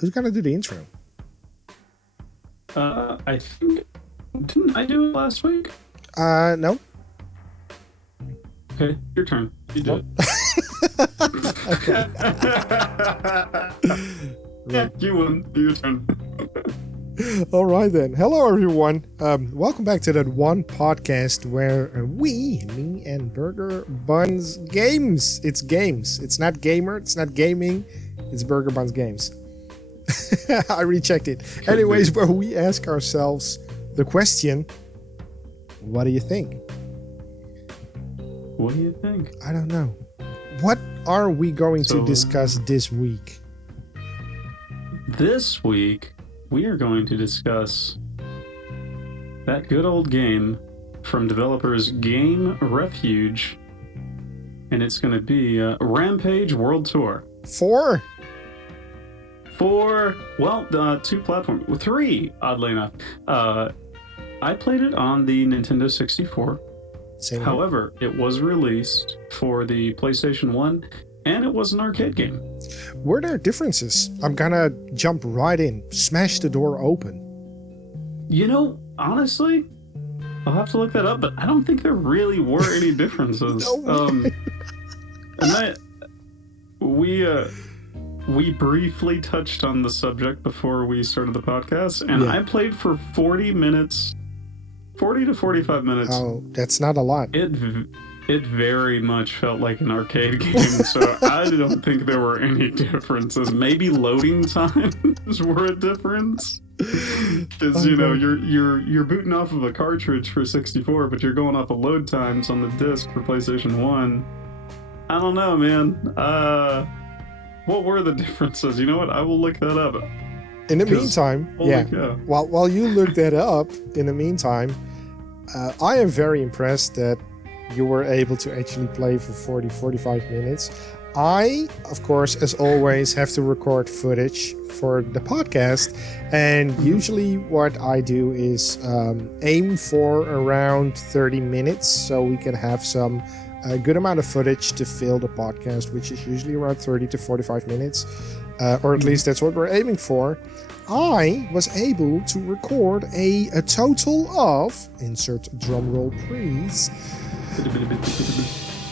Who's gonna do the intro? I think... Didn't I do it last week? No. Okay, your turn. You do it. Okay. Yeah, you won. Your turn. All right then. Hello everyone. Welcome back to that one podcast where me and BurgerBuns Games. It's games. It's not gamer. It's not gaming. It's BurgerBuns Games. I rechecked it. Anyways, where we ask ourselves the question, what do you think? What do you think? I don't know. What are we going to discuss this week? This week, we are going to discuss that good old game from developers Game Refuge, and it's going to be Rampage World Tour. For 2 platforms. 3, oddly enough. I played it on the Nintendo 64. Same However, it was released for the PlayStation 1, and it was an arcade game. Were there differences? I'm gonna jump right in. Smash the door open. You know, honestly, I'll have to look that up, but I don't think there really were any differences. We briefly touched on the subject before we started the podcast, and I played for 40 to 45 minutes. Oh, that's not a lot. It very much felt like an arcade game, so I don't think there were any differences. Maybe loading times were a difference, because you're booting off of a cartridge for 64, but you're going off of load times on the disc for PlayStation 1. I don't know, man. What were the differences? You know what? I will look that up. In the meantime, while you look that up, in the meantime, I am very impressed that you were able to actually play for 45 minutes. I, of course, as always, have to record footage for the podcast, and usually what I do is aim for around 30 minutes so we can have some good amount of footage to fill the podcast, which is usually around 30 to 45 minutes, or at least that's what we're aiming for. I was able to record a total of, insert drumroll please,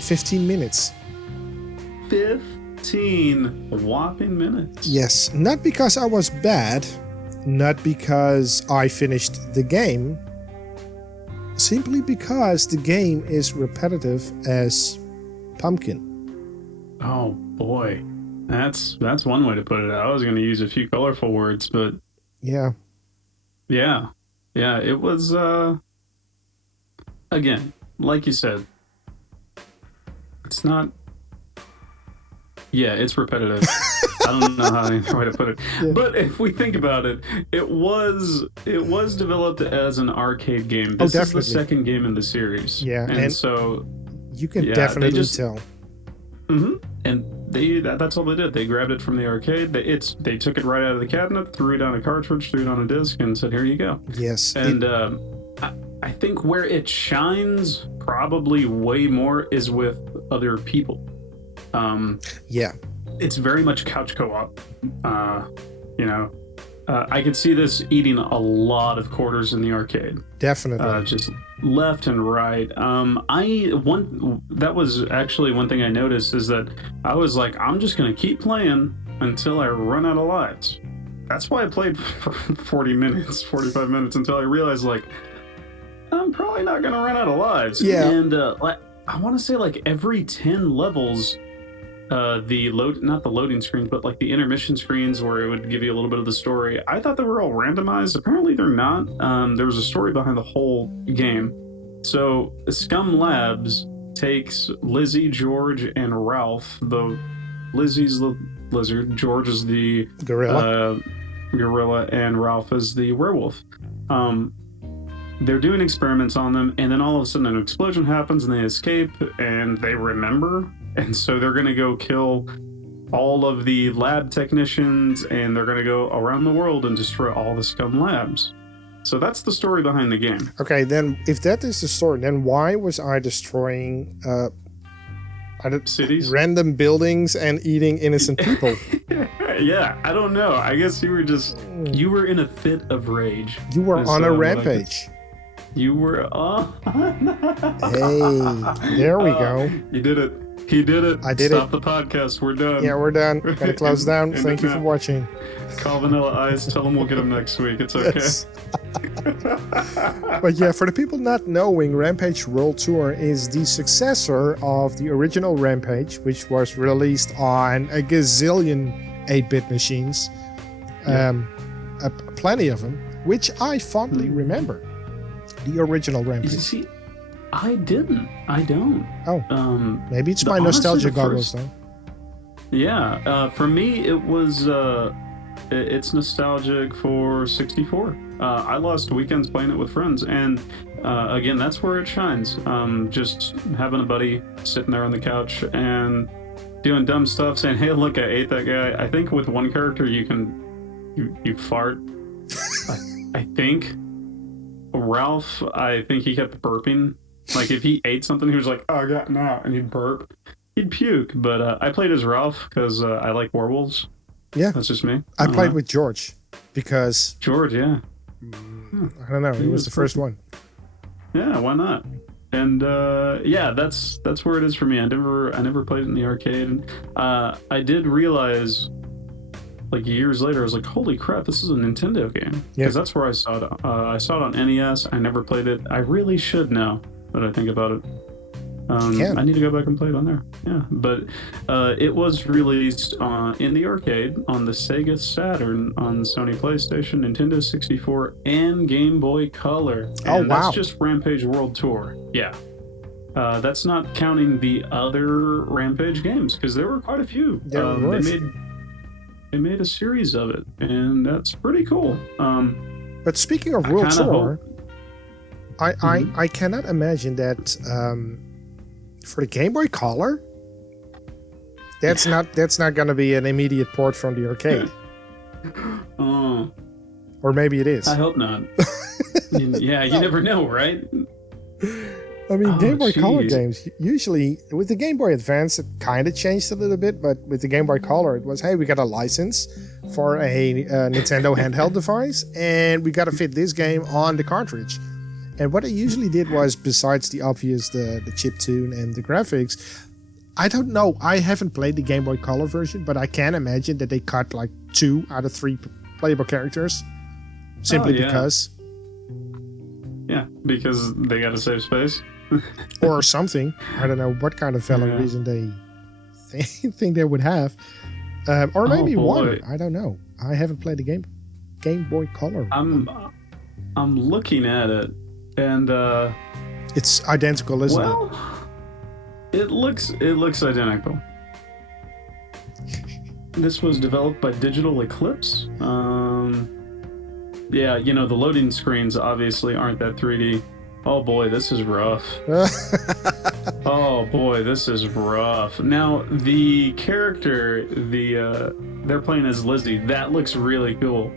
15 minutes. 15 whopping minutes. Yes, not because I was bad, not because I finished the game, simply because the game is repetitive as pumpkin. Oh boy, that's one way to put it. I was going to use a few colorful words, but yeah, it was again, like you said, it's not. Yeah, it's repetitive. I don't know how any way to put it. Yeah. But if we think about it, it was developed as an arcade game. This is the second game in the series. Yeah, and so you can definitely tell. Mm-hmm. And that's all they did. They grabbed it from the arcade. They took it right out of the cabinet, threw it on a cartridge, threw it on a disc, and said, "Here you go." Yes. And I think where it shines probably way more is with other people. It's very much couch co-op. I could see this eating a lot of quarters in the arcade. Definitely. Just left and right. That was actually one thing I noticed is that I was like, I'm just gonna keep playing until I run out of lives. That's why I played for 45 minutes until I realized like I'm probably not gonna run out of lives. Yeah. And I want to say like every 10 levels. Not the loading screens, but like the intermission screens where it would give you a little bit of the story. I thought they were all randomized. Apparently they're not. There was a story behind the whole game. So Scum Labs takes Lizzie, George, and Ralph. Lizzie's the lizard, George is the gorilla, and Ralph is the werewolf. They're doing experiments on them, and then all of a sudden an explosion happens and they escape and they remember. And so they're going to go kill all of the lab technicians, and they're going to go around the world and destroy all the Scum Labs. So that's the story behind the game. Okay, then if that is the story, then why was I destroying cities, random buildings, and eating innocent people? Yeah, I don't know. I guess you were in a fit of rage. You were on a rampage. You were on. Hey, there we go. You did it. He did it. I did Stop the podcast. We're done. Yeah, we're done. Gotta close down. Thank you for watching. Call Vanilla Ice. Tell them we'll get them next week. It's okay. Yes. But yeah, for the people not knowing, Rampage World Tour is the successor of the original Rampage, which was released on a gazillion 8-bit machines. Plenty of them, which I fondly remember. The original Rampage. You see, I didn't. I don't. Oh. Maybe it's my nostalgia goggles, though. Yeah. For me, it was. It's nostalgic for 64. I lost weekends playing it with friends, and again, that's where it shines. Just having a buddy sitting there on the couch and doing dumb stuff, saying, "Hey, look, I ate that guy." I think with one character you fart. I think Ralph. I think he kept burping. Like if he ate something, he was like, "Oh, I got now," and he'd burp. He'd puke. But I played as Ralph because I like werewolves. Yeah, that's just me. I played with George because George, yeah. I don't know. He was the first one. Yeah, why not? And yeah, that's where it is for me. I never played it in the arcade. I did realize, like years later, I was like, "Holy crap, this is a Nintendo game!" Because that's where I saw it. I saw it on NES. I never played it. I really should now that I think about it. I need to go back and play it on there. Yeah, but it was released in the arcade on the Sega Saturn, on Sony PlayStation, Nintendo 64, and Game Boy Color. And that's just Rampage World Tour. Yeah. That's not counting the other Rampage games, because there were quite a few. They made a series of it, and that's pretty cool. But speaking of World Tour, I cannot imagine that for the Game Boy Color, that's not going to be an immediate port from the arcade. Or maybe it is. I hope not. Yeah, you never know, right? I mean, Game Boy Color games, usually, with the Game Boy Advance, it kind of changed a little bit, but with the Game Boy Color, it was, hey, we got a license for a Nintendo handheld device, and we got to fit this game on the cartridge. And what I usually did was, besides the obvious, the chiptune and the graphics, I don't know, I haven't played the Game Boy Color version, but I can imagine that they cut like 2 out of 3 playable characters, simply because. Yeah, because they got to save space. Or something. I don't know what kind of valid reason they think they would have. Or maybe one. I don't know. I haven't played the Game Boy Color. I'm looking at it, and it's identical, isn't it? It looks identical. This was developed by Digital Eclipse. Yeah, you know, the loading screens obviously aren't that 3D. Oh boy, this is rough. Oh boy, this is rough. Now, the character, they're playing as Lizzie. That looks really cool.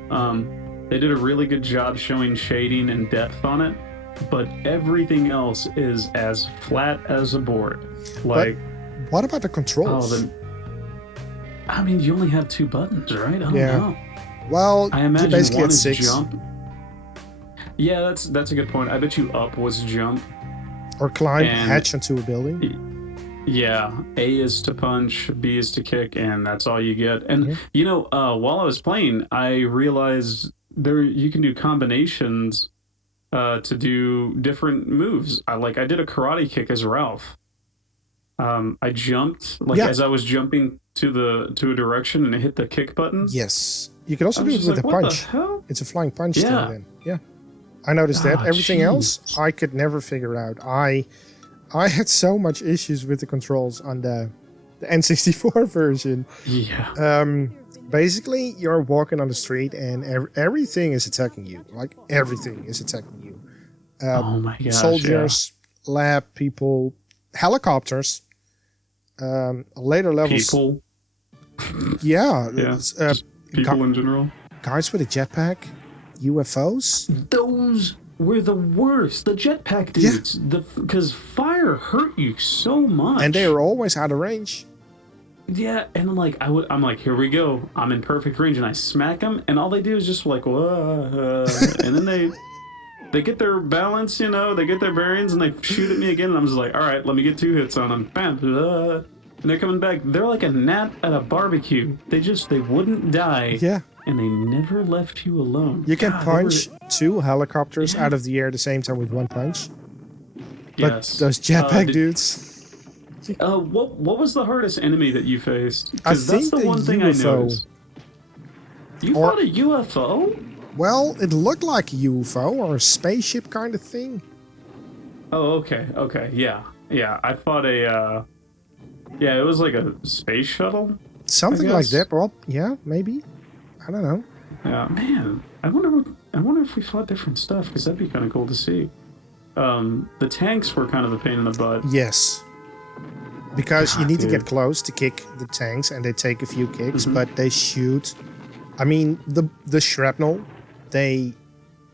They did a really good job showing shading and depth on it, but everything else is as flat as a board. Like, but what about the controls? I mean, you only have 2 buttons, right? I don't know. Well, I imagine you basically one had is 6. Jump. Yeah, that's a good point. I bet you up was jump. Or climb, hatch into a building. Yeah, A is to punch, B is to kick, and that's all you get. And you know, while I was playing, I realized you can do combinations to do different moves. I did a karate kick as Ralph. I jumped as I was jumping to a direction, and I hit the kick button. Yes, you can also do it with a punch. It's a flying punch. Yeah. Then. Yeah, I noticed that. Everything else I could never figure out. I had so much issues with the controls on the N64 version. Yeah. Basically, you're walking on the street and everything is attacking you. Like everything is attacking you. Oh my gosh! Soldiers, lab people, helicopters. Later levels. People. Yeah. People in general. Guys with a jetpack. UFOs. Those were the worst. The jetpack dudes. Because fire hurt you so much. And they were always out of range. Yeah, and like I'm like, here we go. I'm in perfect range, and I smack them, and all they do is just like, whoa, and then they get their balance, you know, they get their bearings, and they shoot at me again, and I'm just like, all right, let me get 2 hits on them, bam, and they're coming back. They're like a gnat at a barbecue. They wouldn't die. Yeah. And they never left you alone. You can punch 2 helicopters out of the air at the same time with 1 punch. Yes. But those jetpack dudes. What was the hardest enemy that you faced? I Because that's think the one thing I noticed. You fought a UFO? Well, it looked like a UFO or a spaceship kind of thing. Oh, okay, yeah. I fought a, yeah, it was like a space shuttle? Something like that, Rob. Yeah, maybe. I don't know. Yeah, man. I wonder if we fought different stuff, because that'd be kind of cool to see. The tanks were kind of a pain in the butt. Yes. Because you need to get close to kick the tanks, and they take a few kicks, but they shoot. I mean, the shrapnel, they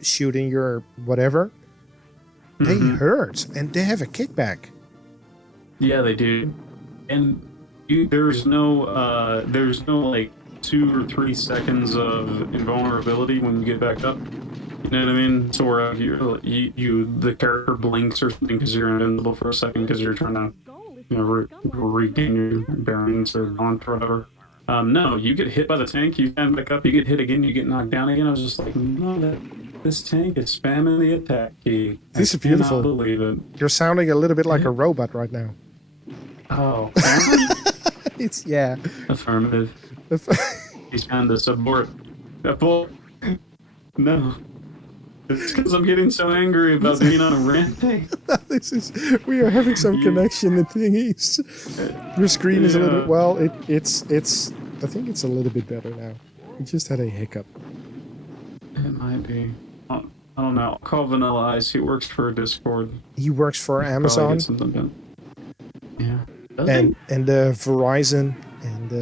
shoot in your whatever. They hurt, and they have a kickback. Yeah, they do. And there's no like 2 or 3 seconds of invulnerability when you get back up. You know what I mean? So where the character blinks or something because you're invincible for a second because you're trying to, you know, regain your bearings or launch or whatever. No, you get hit by the tank, you stand back up, you get hit again, you get knocked down again. I was just like, no, this tank is spamming the attack key. This is beautiful. I cannot believe it. You're sounding a little bit like a robot right now. Oh, it's affirmative. He's trying to abort. No. It's because I'm getting so angry about being on a rampage. We are having some connection thingies. Your screen is a little bit, well, it's I think it's a little bit better now. We just had a hiccup. It might be. I don't know. I'll call Vanilla Ice. He works for Discord. He works for Amazon. Yeah. And Verizon and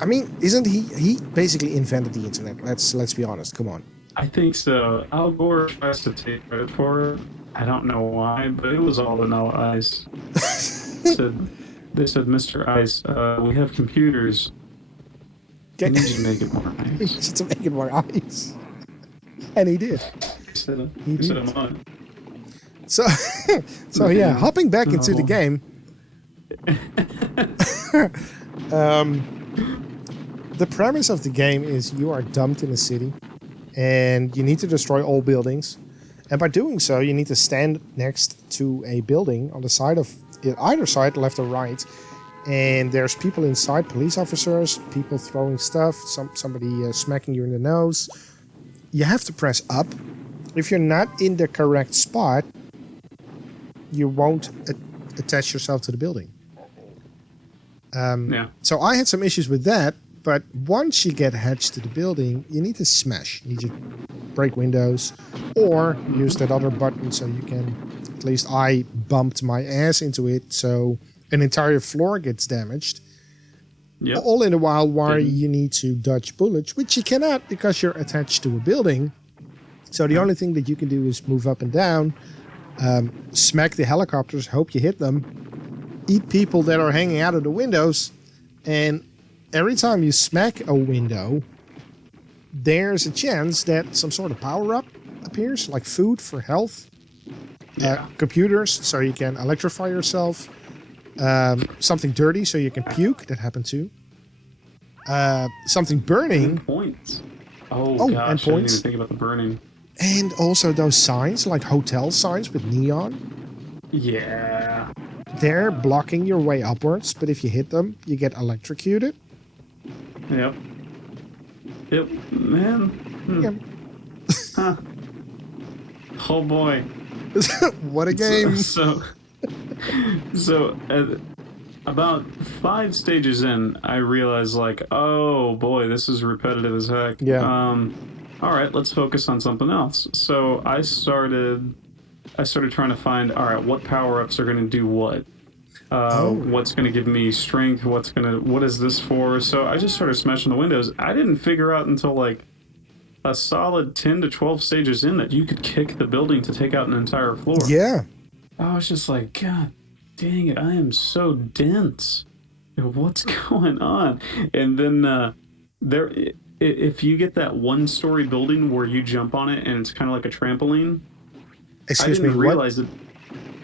I mean, isn't he basically invented the internet? Let's be honest. Come on. I think so. Al Gore tries to take credit for it. I don't know why, but it was all Vanilla Ice. They said, Mr. Ice, we have computers. We need you to make it more ice. He needs to make it more ice. And he did. He said I'm on. So yeah, hopping back into the game. The premise of the game is you are dumped in a city and you need to destroy all buildings. And by doing so, you need to stand next to a building on the side of either side, left or right. And there's people inside, police officers, people throwing stuff, somebody smacking you in the nose. You have to press up. If you're not in the correct spot, you won't attach yourself to the building. So I had some issues with that. But once you get attached to the building, you need to smash. You need to break windows or use that other button so you can, at least I bumped my ass into it so an entire floor gets damaged. Yep. All in a while you need to dodge bullets, which you cannot because you're attached to a building. So the only thing that you can do is move up and down, smack the helicopters, hope you hit them, eat people that are hanging out of the windows, and every time you smack a window, there's a chance that some sort of power-up appears, like food for health, computers so you can electrify yourself, something dirty so you can puke, that happened too, something burning. And points. Oh gosh, and points. I didn't even think about the burning. And also those signs, like hotel signs with neon. Yeah. They're blocking your way upwards, but if you hit them, you get electrocuted. Yep. Man. Yep. Huh. Oh boy. What a game. So about 5 stages in, I realized like, oh boy, this is repetitive as heck. Yeah. All right, let's focus on something else. So I started trying to find, all right, what power-ups are going to do what? What's going to give me strength? What is this for? So I just started smashing the windows. I didn't figure out until like a solid 10 to 12 stages in that you could kick the building to take out an entire floor. Yeah. I was just like, God dang it, I am so dense. what's going on? And then there, if you get that one-story building where you jump on it and it's kind of like a trampoline, Excuse I me, didn't what? realize that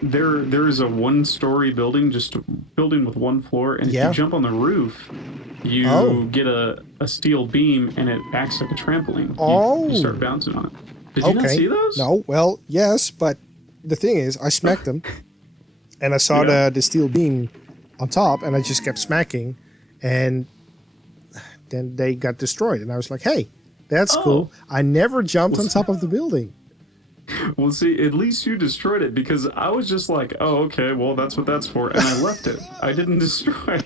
there is a one-story building, just a building with one floor, and if you Yeah. jump on the roof, Oh. you get a steel beam and it acts like a trampoline. You start Oh. bouncing on it. Did you not Okay. see those? No. Well, yes, but the thing is, I smacked them, and I saw Yeah. the steel beam on top, and I just kept smacking, and then they got destroyed. And I was like, hey, that's cool. I never jumped on top of the building. Well, see, at least you destroyed it, because I was just like, oh, okay, well, that's what that's for, and I left it. I didn't destroy it.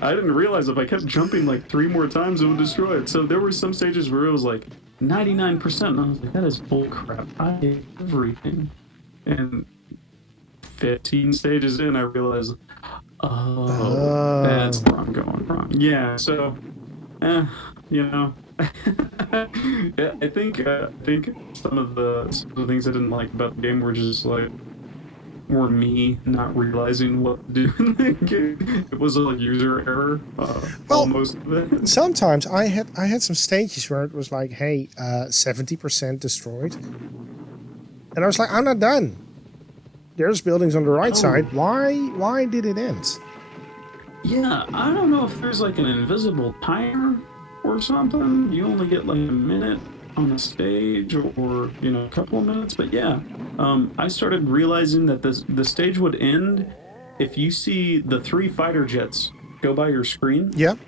I didn't realize if I kept jumping like 3 more times, it would destroy it. So there were some stages where it was like 99%, and I was like, that is bull crap. I hate everything. And 15 stages in, I realized, oh, that's where I'm going wrong. Yeah, so, you know. Yeah, I think some of the things I didn't like about the game were just like me not realizing what to do in the game. It was a user error, Well, almost of it. sometimes I had some stages where it was like, hey, 70% destroyed, and I was like, I'm not done. There's buildings on the right side. Why did it end? Yeah, I don't know if there's like an invisible timer or something. You only get like a minute on the stage, or a couple of minutes. But yeah, I started realizing that the stage would end if you see the 3 fighter jets go by your screen. Yep.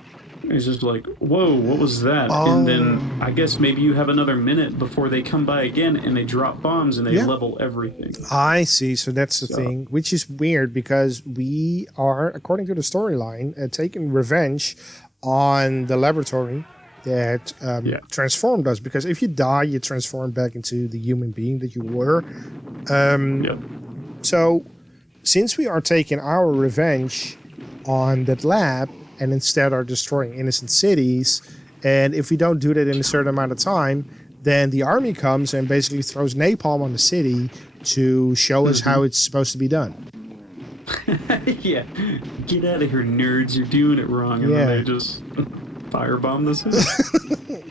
It's just like, whoa, what was that? Oh. And then I guess maybe you have another minute before they come by again and they drop bombs and they level everything. I see. So that's the thing, which is weird because we are, according to the storyline, taking revenge on the laboratory that transformed us. Because if you die, you transform back into the human being that you were. So since we are taking our revenge on that lab, and instead are destroying innocent cities, and if we don't do that in a certain amount of time, then the army comes and basically throws napalm on the city to show us how it's supposed to be done. Yeah, get out of here, nerds! You're doing it wrong, and then they just firebomb the city.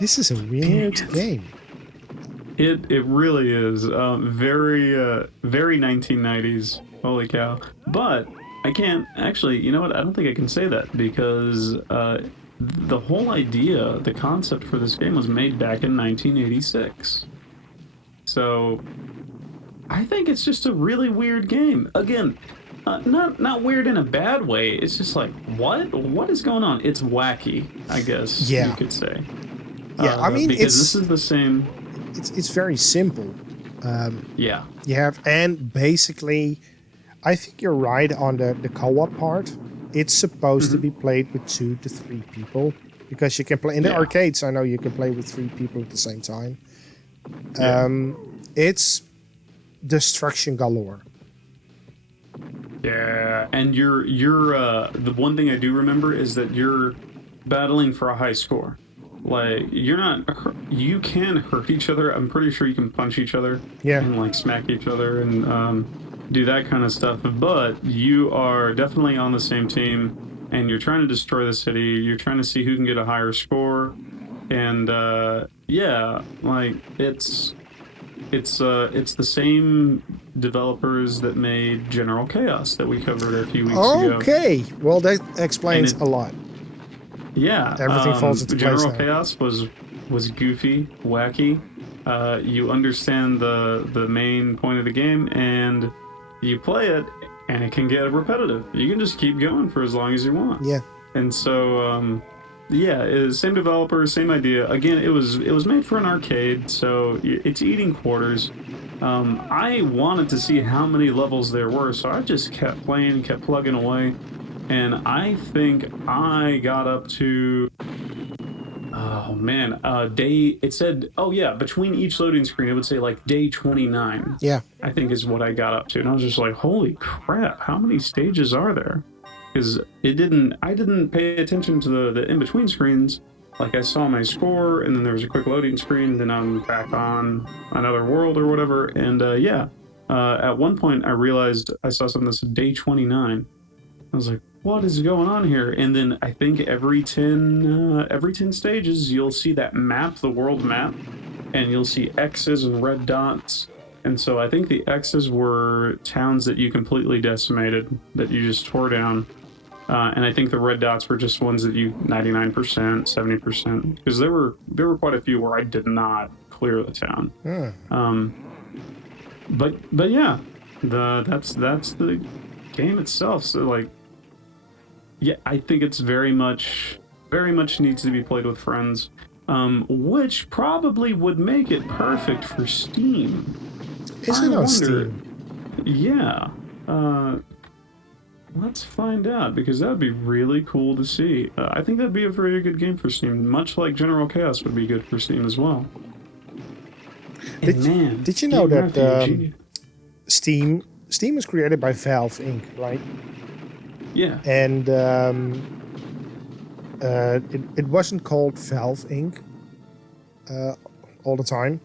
This is a weird game. It really is very 1990s. Holy cow! But I can't actually. You know what? I don't think I can say that, because the whole idea, the concept for this game was made back in 1986. So I think it's just a really weird game. Again, not weird in a bad way. It's just like, what is going on? It's wacky, I guess you could say. Yeah, I mean, because this is the same. It's very simple. Yeah. You have, and basically, I think you're right on the co-op part. It's supposed to be played with 2 to 3 people, because you can play in the arcades. I know you can play with 3 people at the same time. It's destruction galore. Yeah, and you're the one thing I do remember is that you're battling for a high score. Like, you can hurt each other. I'm pretty sure you can punch each other and like smack each other and do that kind of stuff. But you are definitely on the same team, and you're trying to destroy the city. You're trying to see who can get a higher score, and yeah, like it's the same developers that made General Chaos that we covered a few weeks ago. Okay, well that explains a lot. Yeah, everything falls into place General now. Chaos was goofy, wacky. You understand the main point of the game, and you play it, and it can get repetitive. You can just keep going for as long as you want. Yeah. And so, yeah, same developer, same idea. Again, it was made for an arcade, so it's eating quarters. I wanted to see how many levels there were, so I just kept playing, kept plugging away. And I think I got up to, oh man, it said, oh yeah, between each loading screen, it would say like day 29. Yeah. I think is what I got up to. And I was just like, holy crap, how many stages are there? Because I didn't pay attention to the in-between screens. Like, I saw my score, and then there was a quick loading screen, then I'm back on another world or whatever. And yeah, at one point I realized I saw something that said day 29. I was like, what is going on here? And then I think every 10 stages, you'll see that map, the world map, and you'll see X's and red dots. And so I think the X's were towns that you completely decimated, that you just tore down. And I think the red dots were just ones that you 99%, 70%, because there were quite a few where I did not clear the town. But yeah, that's the game itself. So like, yeah, I think it's very much needs to be played with friends, which probably would make it perfect for Steam. Is it on Steam? Yeah. Let's find out, because that would be really cool to see. I think that'd be a very good game for Steam, much like General Chaos would be good for Steam as well. Did you know that Steam is created by Valve Inc., right? Yeah. And it wasn't called Valve Inc. All the time.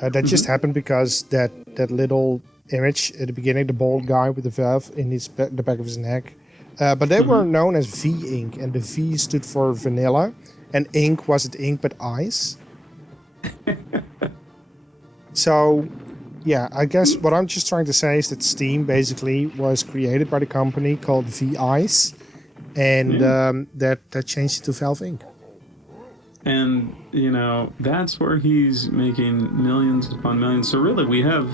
That just happened because that little image at the beginning, the bald guy with the valve in the back of his neck. But they were known as V Inc., and the V stood for vanilla, and ink wasn't ink but ice. So, yeah, I guess what I'm just trying to say is that Steam basically was created by the company called V-Ice, and that changed it to Valve Inc. And, you know, that's where he's making millions upon millions. So really, we have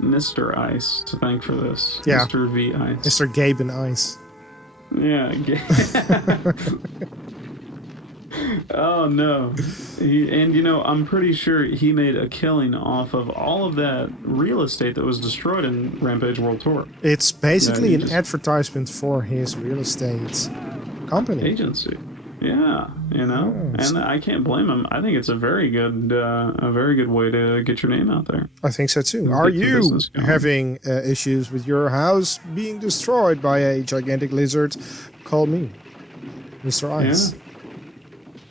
Mr. Ice to thank for this. Yeah. Mr. V-Ice. Mr. Gabe and Ice. Yeah. Oh, no. And, you know, I'm pretty sure he made a killing off of all of that real estate that was destroyed in Rampage World Tour. It's basically an advertisement for his real estate company. Agency. Yeah, you know, and I can't blame him. I think it's a very good way to get your name out there. I think so too. Are you having issues with your house being destroyed by a gigantic lizard? Call me, Mr. Ice. Yeah.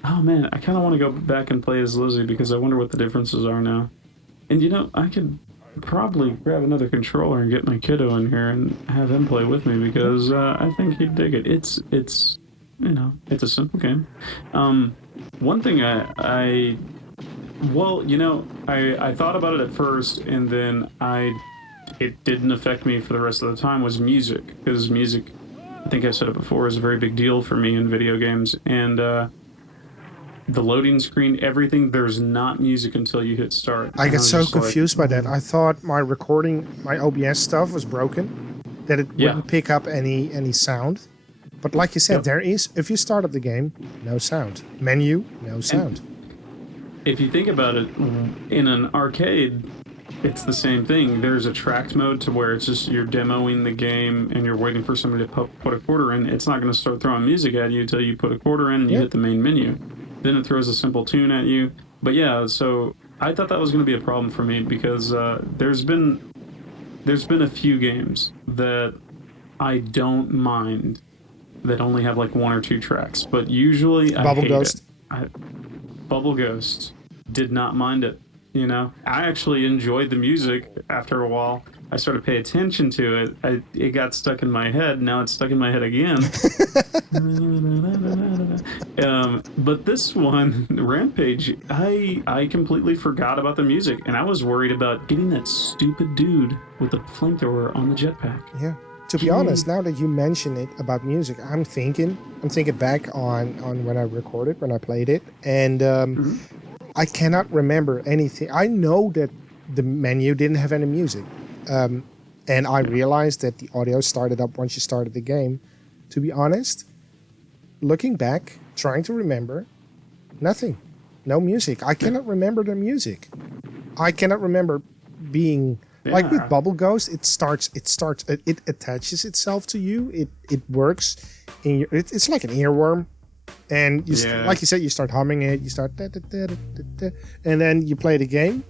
Oh man, I kind of want to go back and play as Lizzie, because I wonder what the differences are now. And you know, I could probably grab another controller and get my kiddo in here and have him play with me, because I think he'd dig it. It's you know, it's a simple game. One thing I thought about it at first, and then it didn't affect me for the rest of the time, was music. Because music, I think I said it before, is a very big deal for me in video games. And the loading screen, everything, there's not music until you hit start. I get so confused by that. I thought my OBS stuff was broken, that it wouldn't pick up any sound. But like you said, there is, if you start up the game, no sound. Menu, no sound. And if you think about it, in an arcade, it's the same thing. There's a tracked mode to where it's just you're demoing the game and you're waiting for somebody to put a quarter in. It's not going to start throwing music at you until you put a quarter in and you hit the main menu. Then it throws a simple tune at you. But yeah, so I thought that was going to be a problem for me, because there's been a few games that I don't mind that only have like one or two tracks, but usually I hate it. Bubble Ghost, did not mind it. You know, I actually enjoyed the music after a while. I started paying attention to it. It got stuck in my head. Now it's stuck in my head again. But this one, Rampage, I completely forgot about the music, and I was worried about getting that stupid dude with the flamethrower on the jetpack. Yeah. To be honest, now that you mention it about music, I'm thinking back on when I played it, and I cannot remember anything. I know that the menu didn't have any music, and I realized that the audio started up once you started the game. To be honest, looking back, trying to remember, nothing, no music. I cannot remember the music. I cannot remember being. Like with Bubble Ghost, it attaches itself to you. It works in your. It's like an earworm, and you like you said, you start humming it. You start and then you play the game.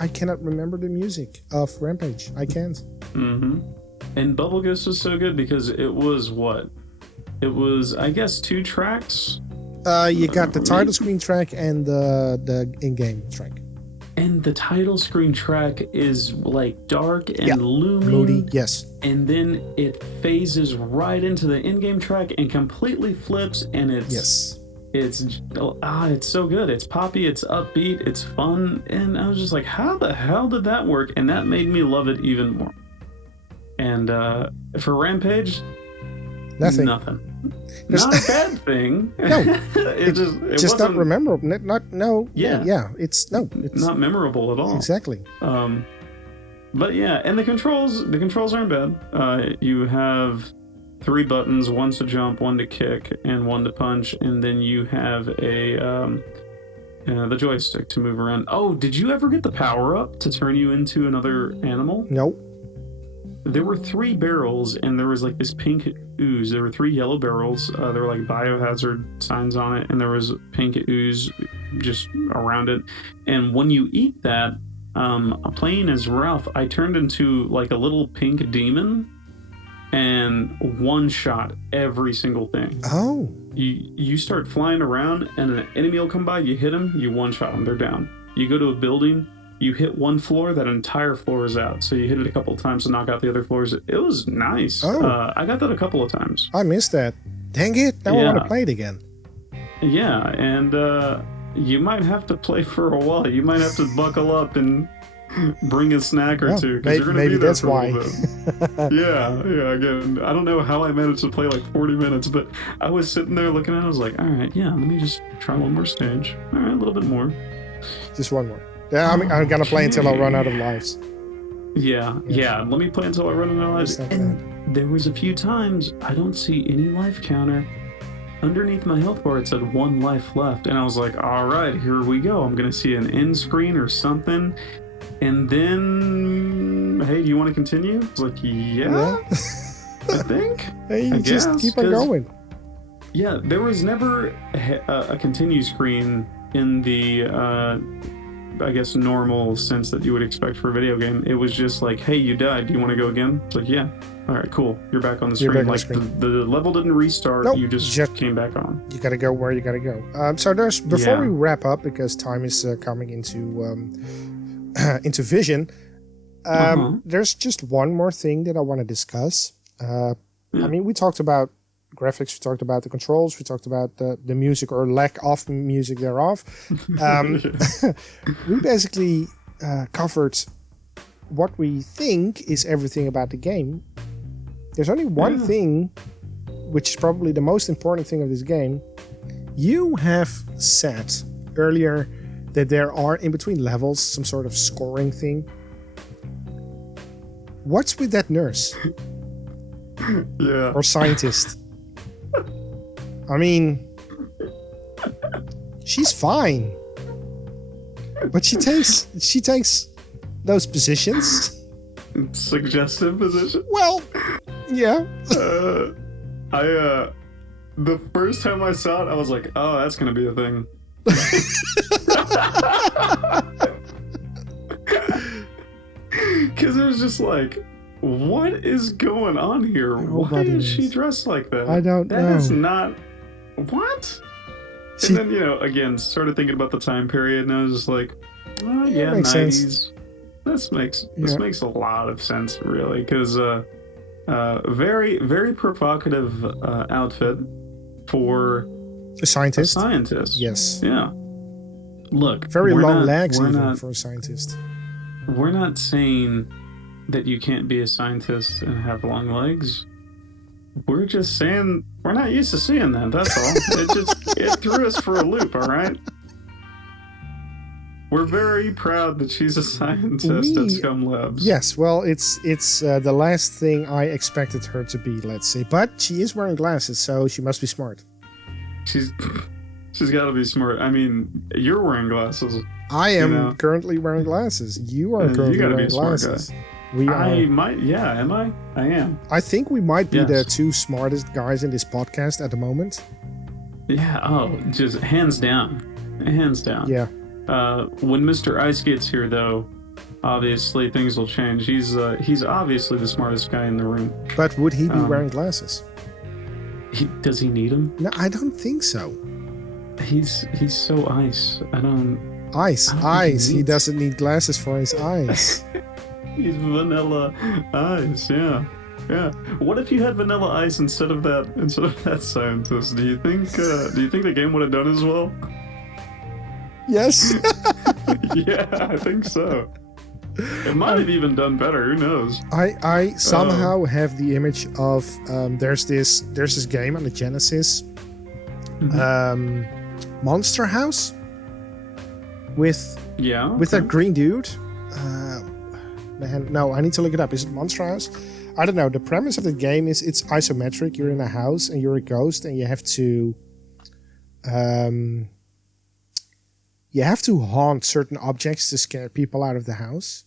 I cannot remember the music of Rampage. I can't. And Bubble Ghost was so good because it was what? It was, I guess, 2 tracks. You got the title screen track and the in-game track. And the title screen track is like dark and looming. Moody, yes. And then it phases right into the in-game track and completely flips, and it's it's so good. It's poppy, it's upbeat, it's fun, and I was just like, how the hell did that work? And that made me love it even more. And for Rampage, nothing. Not a bad thing. No, it just not memorable. It's not memorable at all. Exactly. But yeah, and the controls aren't bad. You have 3 buttons: one to jump, one to kick, and one to punch, and then you have the joystick to move around. Oh, did you ever get the power up to turn you into another animal? Nope. There were 3 barrels, and there was like this pink ooze. There were 3 yellow barrels. There were like biohazard signs on it, and there was pink ooze just around it. And when you eat that, playing as Ralph, I turned into like a little pink demon and one-shot every single thing. Oh. You start flying around, and an enemy will come by, you hit them, you one-shot them, they're down. You go to a building, you hit one floor, that entire floor is out. So you hit it a couple of times to knock out the other floors. It was nice. Oh. I got that a couple of times. I missed that. Dang it. Now I want to play it again. Yeah, and you might have to play for a while. You might have to buckle up and bring a snack or two, because you're going to be there for a little bit. Yeah, again, I don't know how I managed to play like 40 minutes, but I was sitting there looking at it, I was like, all right, yeah, let me just try one more stage. All right, a little bit more. Just one more. Yeah, I'm going to play until I run out of lives. Yeah, let me play until I run out of lives. And there was a few times I don't see any life counter. Underneath my health bar, it said 1 life left. And I was like, all right, here we go. I'm going to see an end screen or something. And then, hey, do you want to continue? It's like, yeah. I think. Hey, you just keep on going. Yeah, there was never a continue screen in the... I guess normal sense that you would expect for a video game. It was just like, hey, you died, do you want to go again? It's like, yeah, all right, cool, you're back on the screen. Like the level didn't restart. Nope, you just came back on. You gotta go where you gotta go. So there's, before we wrap up, because time is coming into vision, there's just one more thing that I want to discuss. I mean, we talked about graphics, we talked about the controls, we talked about the music or lack of music thereof. We basically covered what we think is everything about the game. There's only one thing, which is probably the most important thing of this game. You have said earlier that there are in between levels some sort of scoring thing. What's with that nurse? Or scientist? I mean, she's fine, but she takes those positions. Suggestive position. Well, yeah. The first time I saw it, I was like, oh, that's gonna be a thing. Because it was just like, what is going on here? Why is she dressed like that? I don't know. That is not... What? And then, again, started thinking about the time period, and I was just like, oh, yeah, 90s. This makes a lot of sense, really, because very, very provocative outfit for a scientist. Yes. Yeah. Look, very long legs even for a scientist. We're not saying that you can't be a scientist and have long legs. We're just saying we're not used to seeing that, that's all. It threw us for a loop, all right? We're very proud that she's a scientist at Scum Labs. Yes, well, it's the last thing I expected her to be, let's say. But she is wearing glasses, so she must be smart. She's got to be smart. I mean, you're wearing glasses. I am currently wearing glasses. You are currently wearing glasses. Am I? I am. I think we might be the 2 smartest guys in this podcast at the moment. Yeah, just hands down. Hands down. Yeah. When Mr. Ice gets here, though, obviously things will change. He's obviously the smartest guy in the room. But would he be wearing glasses? Does he need them? No, I don't think so. He's so ice. I don't Ice. He doesn't need glasses for his eyes. He's Vanilla Ice. Yeah. What if you had Vanilla Ice instead of that scientist? Do you think the game would have done as well? Yes. Yeah, I think so. It might have even done better. Who knows? I somehow have the image of there's this game on the Genesis, Monster House, with that green dude. Man, no, I need to look it up. Is it Monster House? I don't know. The premise of the game is it's isometric. You're in a house and you're a ghost, and you have to haunt certain objects to scare people out of the house.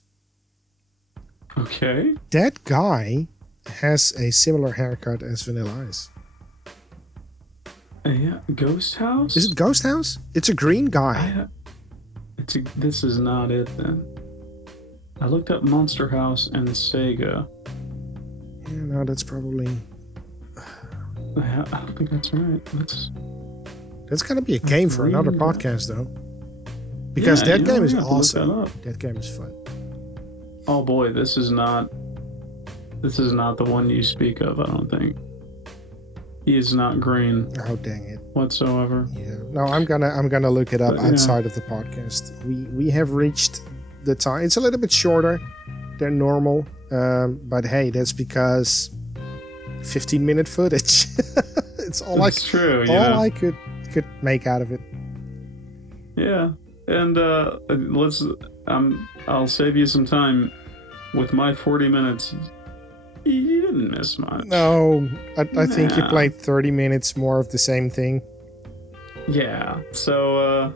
Okay. That guy has a similar haircut as Vanilla Ice. Yeah, Ghost House? Is it Ghost House? It's a green guy. This is not it then. I looked up Monster House and Sega. Yeah, no, that's probably... I don't think that's right. That's gotta be a game for another podcast, though. Because that game is awesome. That game is fun. Oh boy, this is not the one you speak of, I don't think. He is not green. Oh, dang it. Whatsoever. Yeah. No, I'm gonna look it up outside of the podcast. We have reached the time. It's a little bit shorter than normal. But hey, that's because 15-minute footage. It's all true. I could make out of it. Yeah. And I'll save you some time. With my 40 minutes, you didn't miss much. No, I think you played 30 minutes more of the same thing. Yeah. So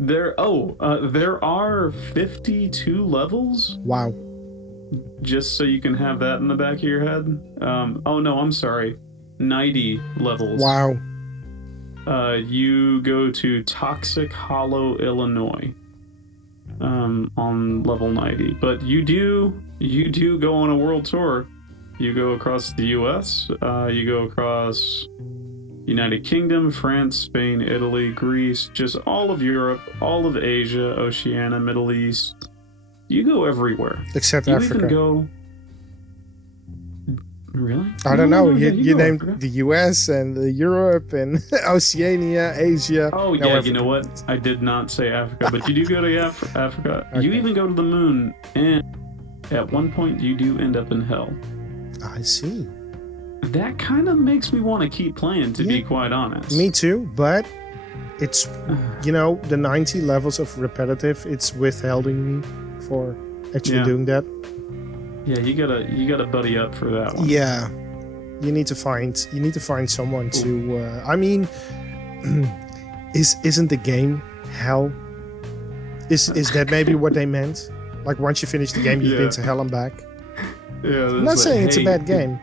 there are 52 levels. Wow. Just so you can have that in the back of your head. Oh no, I'm sorry. 90 levels. Wow. You go to Toxic Hollow, Illinois. On level 90, but you do go on a world tour. You go across the US, you go across United Kingdom, France, Spain, Italy, Greece, just all of Europe, all of Asia, Oceania, Middle East. You go everywhere. Except Africa. You even go... Really? I don't know. You named Africa. The US and Europe and Oceania, Asia. Oh, yeah. Africa. You know what? I did not say Africa, but you do go to Africa. Okay. You even go to the moon, and at one point you do end up in hell. I see. That kind of makes me want to keep playing, to be quite honest. Me too, but it's, the 90 levels of repetitive, it's withholding me for actually doing that. Yeah, you gotta buddy up for that one. Yeah, you need to find someone to. I mean, isn't the game hell? Is that maybe what they meant? Like once you finish the game, you've been to hell and back. Yeah, I'm not saying it's a bad game.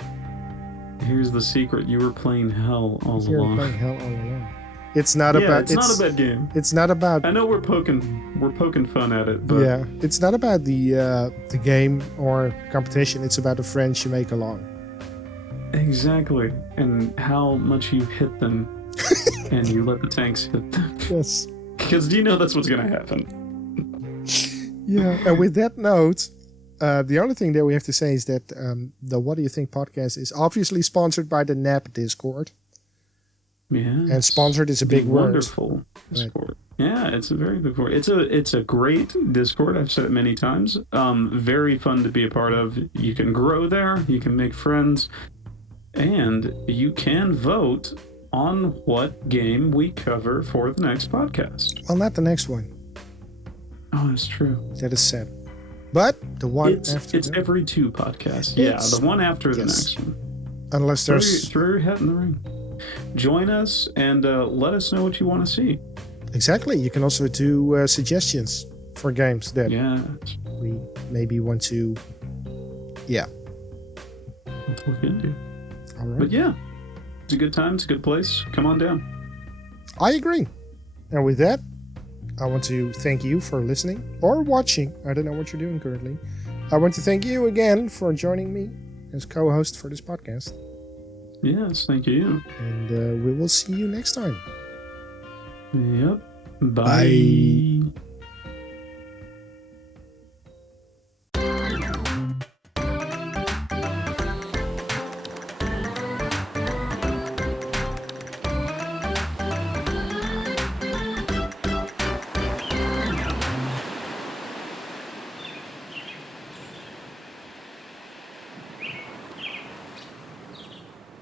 Here's the secret: you were playing hell all along. You were playing hell all along. It's not about. It's not a bad game. It's not about. I know we're poking fun at it, but yeah, it's not about the game or competition. It's about the friends you make along. Exactly, and how much you hit them, and you let the tanks hit them. Yes. Because do you know that's what's gonna happen? Yeah, and with that note, the only thing that we have to say is that the What Do You Think podcast is obviously sponsored by the NAP Discord. Yeah, and sponsored is a big word. Wonderful Discord. Right. Yeah, it's a very big word. It's a great Discord. I've said it many times. Very fun to be a part of. You can grow there. You can make friends, and you can vote on what game we cover for the next podcast. Well, not the next one. Oh, that's true. That is sad. But the one after it's every 2 podcasts. Yeah, the one after the next one. Unless there's throw your hat in the ring. Join us and let us know what you want to see. Exactly. You can also do suggestions for games that we maybe want to look into. All right. But yeah, it's a good time. It's a good place. Come on down. I agree. And with that, I want to thank you for listening or watching. I don't know what you're doing currently. I want to thank you again for joining me as co-host for this podcast. Yes, thank you. And we will see you next time. Yep. Bye.